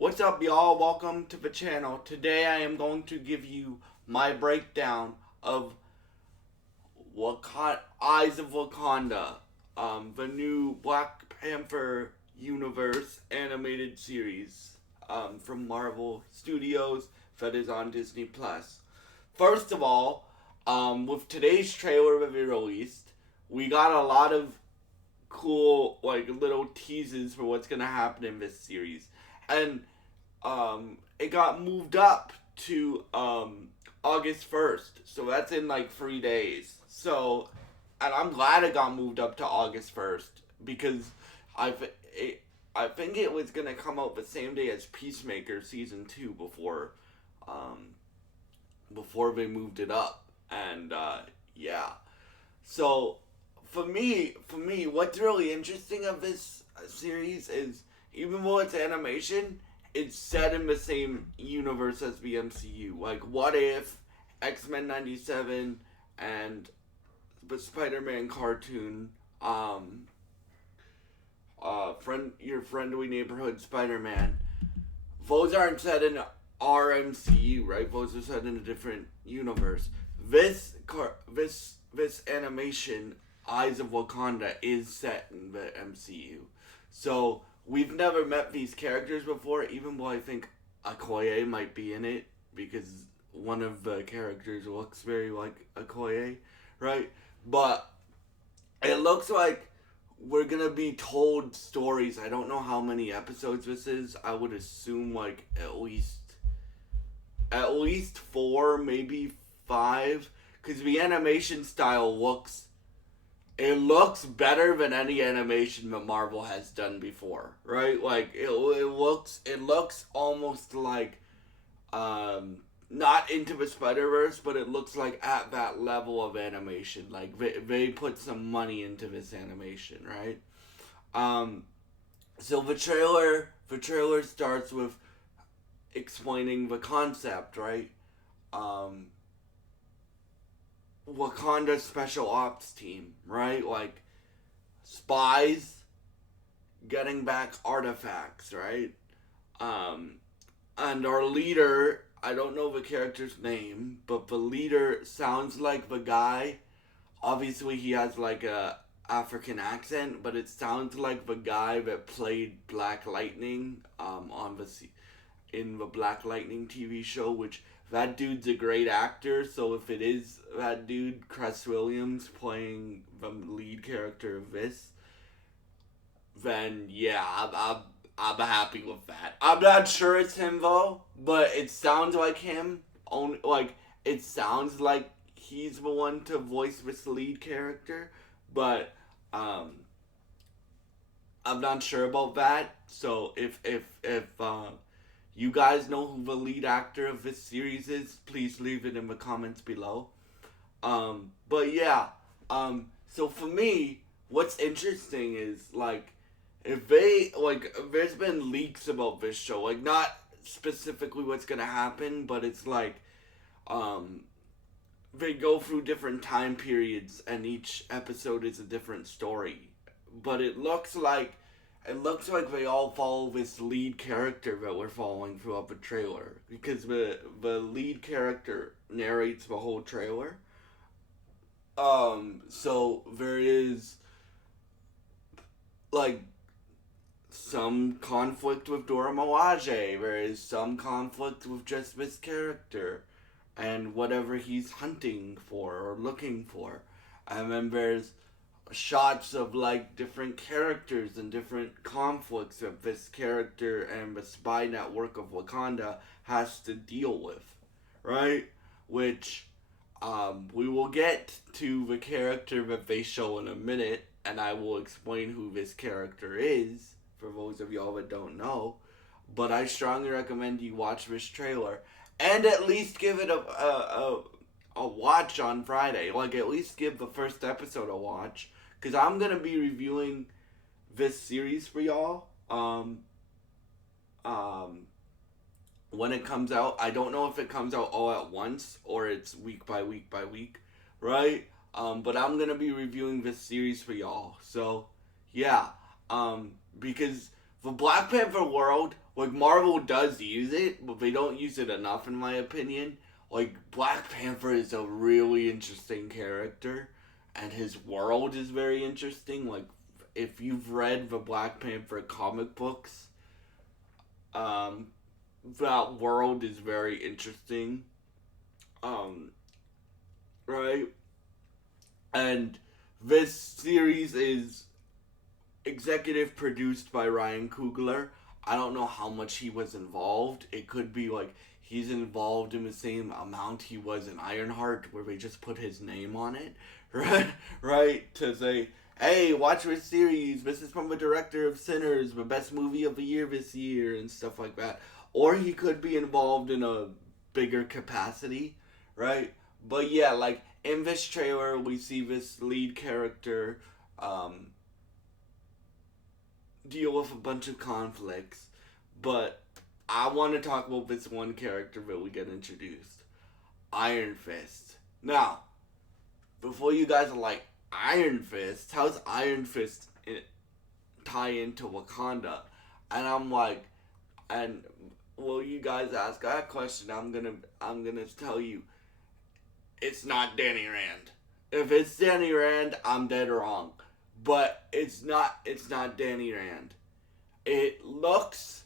What's up, y'all? Welcome to the channel. Today I am going to give you my breakdown of Eyes of Wauconda, the new Black Panther universe animated series from Marvel Studios that is on Disney Plus. First of all, with today's trailer that we released, we got a lot of cool little teases for what's gonna happen in this series, and it got moved up to August 1st, so that's in 3 days. So, and I'm glad it got moved up to August 1st because I I think it was gonna come out the same day as Peacemaker season 2 before they moved it up, and yeah. So for me, what's really interesting of this series is even though it's animation, it's set in the same universe as the MCU. Like, what if X-Men 97 and the Spider-Man cartoon, your friendly neighborhood Spider-Man, those aren't set in our MCU, right? Those are set in a different universe. This animation, Eyes of Wauconda, is set in the MCU. So we've never met these characters before, even though I think Okoye might be in it because one of the characters looks very like Okoye, right? But it looks like we're gonna be told stories. I don't know how many episodes this is. I would assume at least 4, maybe 5, because the animation style looks better than any animation that Marvel has done before, right? Like it looks almost like not Into the Spider-Verse, but it looks like at that level of animation. Like they put some money into this animation, right? So the trailer starts with explaining the concept, right? Wakanda Special Ops Team, right? Like spies getting back artifacts, right? And our leader, I don't know the character's name, but the leader sounds like the guy. Obviously, he has like a African accent, but it sounds like the guy that played Black Lightning in the Black Lightning TV show, which that dude's a great actor. So if it is that dude, Cress Williams, playing the lead character of this, then yeah, I'm happy with that. I'm not sure it's him though, but it sounds like him. It sounds like he's the one to voice this lead character, but I'm not sure about that. So if you guys know who the lead actor of this series is, please leave it in the comments below. But yeah, so for me, what's interesting is if they there's been leaks about this show, not specifically what's gonna happen, but it's they go through different time periods and each episode is a different story. But it looks like they all follow this lead character that we're following throughout the trailer because the lead character narrates the whole trailer. So there is some conflict with Dora Milaje. There is some conflict with just this character and whatever he's hunting for or looking for. And then there's shots of different characters and different conflicts that this character and the spy network of Wakanda has to deal with, right? Which we will get to the character that they show in a minute, and I will explain who this character is for those of y'all that don't know. But I strongly recommend you watch this trailer and at least give it a watch on Friday. At least give the first episode a watch, because I'm going to be reviewing this series for y'all when it comes out. I don't know if it comes out all at once or it's week by week by week, right? But I'm going to be reviewing this series for y'all. So, yeah. Because the Black Panther world like Marvel does use it, but they don't use it enough in my opinion. Like Black Panther is a really interesting character, and his world is very interesting. Like if you've read the Black Panther comic books, um, that world is very interesting. Um, right, and this series is executive produced by Ryan Coogler. I don't know how much he was involved. It could be like he's involved in the same amount he was in Ironheart, where they just put his name on it, right? Right, to say, hey, watch this series. This is from the director of Sinners, the best movie of the year this year, and stuff like that. Or he could be involved in a bigger capacity, right? But yeah, like in this trailer, we see this lead character um, deal with a bunch of conflicts, but I want to talk about this one character that we get introduced, Iron Fist. Now, before you guys are like, Iron Fist? How's Iron Fist tie into Wakanda? And I'm like, and well, you guys ask that question. I'm gonna tell you, it's not Danny Rand. If it's Danny Rand, I'm dead wrong. But it's not. It's not Danny Rand. It looks,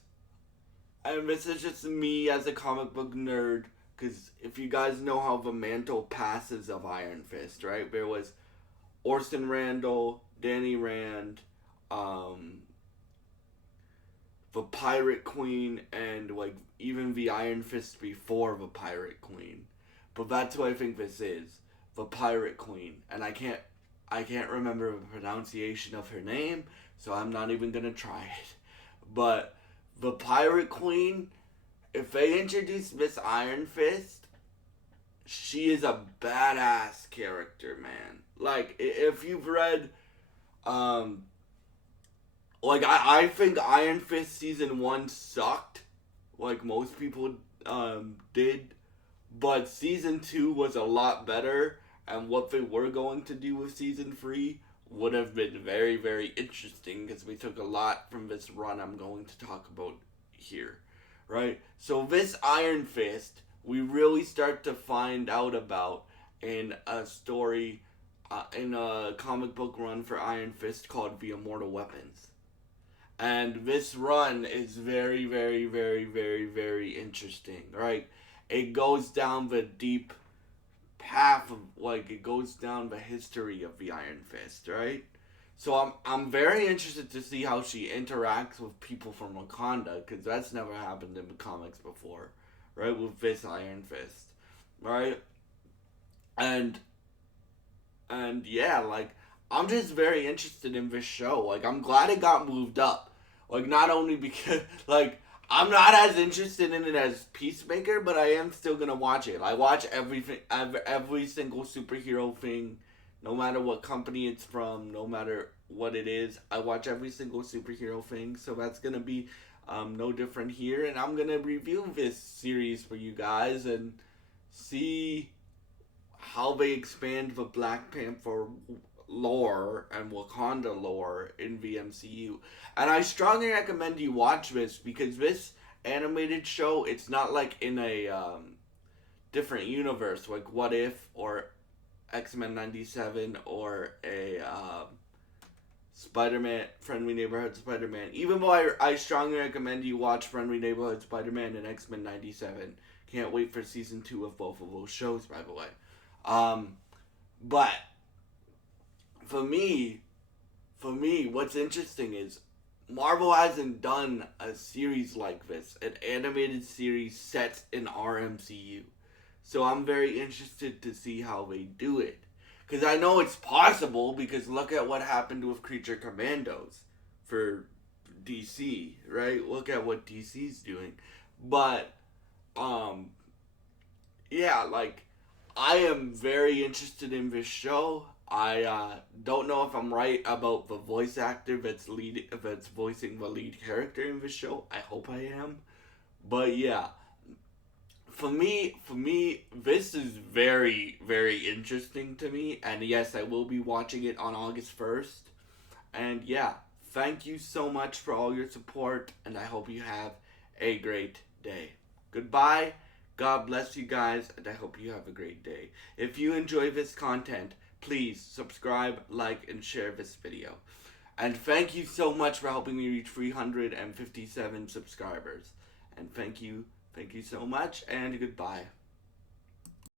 and this is just me as a comic book nerd, because if you guys know how the mantle passes of Iron Fist, right? There was Orson Randall, Danny Rand, um, the Pirate Queen, and like even the Iron Fist before the Pirate Queen. But that's who I think this is, the Pirate Queen, and I can't remember the pronunciation of her name, so I'm not even gonna try it. But the Pirate Queen, if they introduce Miss Iron Fist, she is a badass character, man. Like if you've read, um, like I think Iron Fist season one sucked, like most people did, but season two was a lot better, and what they were going to do with season three would have been very, very interesting because we took a lot from this run I'm going to talk about here, right? So this Iron Fist, we really start to find out about in a story, in a comic book run for Iron Fist called The Immortal Weapons. And this run is very, very, very, very, very interesting, right? It goes down the deep path of, like, it goes down the history of the Iron Fist, right? So I'm very interested to see how she interacts with people from Wakanda, because that's never happened in the comics before, right? With this Iron Fist, right? And yeah, like I'm just very interested in this show. Like I'm glad it got moved up. Like not only because like I'm not as interested in it as Peacemaker, but I am still gonna watch it. I watch everything, every single superhero thing, no matter what company it's from, no matter what it is. I watch every single superhero thing, so that's gonna be no different here. And I'm gonna review this series for you guys and see how they expand the Black Panther lore and Wakanda lore in the MCU. And I strongly recommend you watch this because this animated show, it's not like in a different universe like What If or X-Men 97 or a Spider-Man, Friendly Neighborhood Spider-Man. Even though I strongly recommend you watch Friendly Neighborhood Spider-Man and X-Men 97. Can't wait for season 2 of both of those shows, by the way. Um, but for me, what's interesting is Marvel hasn't done a series like this, an animated series set in our MCU. So I'm very interested to see how they do it. Because I know it's possible, because look at what happened with Creature Commandos for DC, right? Look at what DC's doing. But, yeah, like, I am very interested in this show. I don't know if I'm right about the voice actor that's voicing the lead character in this show. I hope I am. But yeah, for me, this is very, very interesting to me. And yes, I will be watching it on August 1st. And yeah, thank you so much for all your support. And I hope you have a great day. Goodbye. God bless you guys, and I hope you have a great day. If you enjoy this content, please subscribe, like, and share this video. And thank you so much for helping me reach 357 subscribers. And thank you so much, and goodbye.